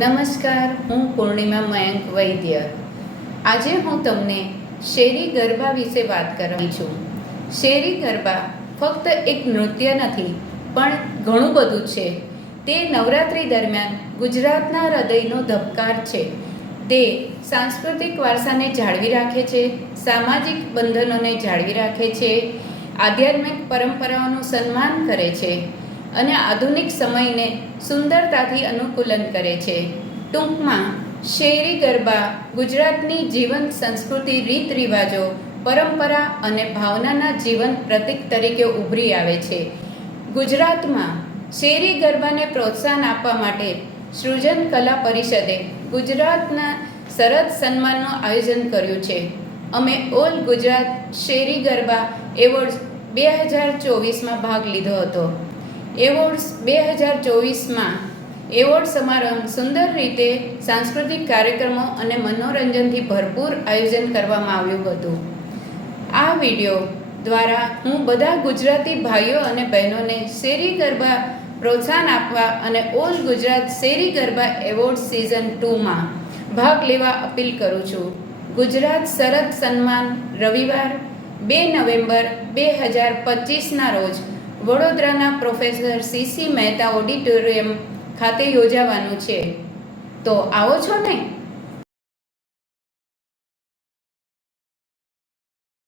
નમસ્કાર, હું પૂર્ણિમા મયંક વૈદ્ય. આજે હું તમને શેરી ગરબા વિશે વાત કરવાની છું. શેરી ગરબા ફક્ત એક નૃત્ય નથી, પણ ઘણું બધું છે. તે નવરાત્રિ દરમિયાન ગુજરાતના હૃદયનો ધબકાર છે. તે સાંસ્કૃતિક વારસાને જાળવી રાખે છે, સામાજિક બંધનોને જાળવી રાખે છે, આધ્યાત્મિક પરંપરાઓનું સન્માન કરે છે અને આધુનિક સમયને સુંદરતાથી અનુકૂલન કરે છે. ટૂંકમાં, શેરી ગરબા ગુજરાતની જીવંત સંસ્કૃતિ, રીત રિવાજો, પરંપરા અને ભાવનાના જીવંત પ્રતીક તરીકે ઉભરી આવે છે. ગુજરાતમાં શેરી ગરબાને પ્રોત્સાહન આપવા માટે સૃજન કલા પરિષદે ગુજરાતના શરદ સન્માનનું આયોજન કર્યું છે. અમે ઓલ ગુજરાત શેરી ગરબા એવોર્ડ્સ 2024માં ભાગ લીધો હતો. એવોર્ડ્સ 2024માં એવોર્ડ સમારંભ સુંદર રીતે સાંસ્કૃતિક કાર્યક્રમો અને મનોરંજનથી ભરપૂર આયોજન કરવામાં આવ્યું હતું. આ વિડીયો દ્વારા હું બધા ગુજરાતી ભાઈઓ અને બહેનોને શેરી ગરબા પ્રોત્સાહન આપવા અને ઓલ ગુજરાત શેરી ગરબા એવોર્ડ સિઝન 2માં ભાગ લેવા અપીલ કરું છું. ગુજરાત શરદ સન્માન રવિવાર 2 નવેમ્બર 2025ના રોજ વડોદરાના પ્રોફેસર CC મહેતા ઓડિટોરિયમ ખાતે યોજાવાનું છે. તો આવો છો ને?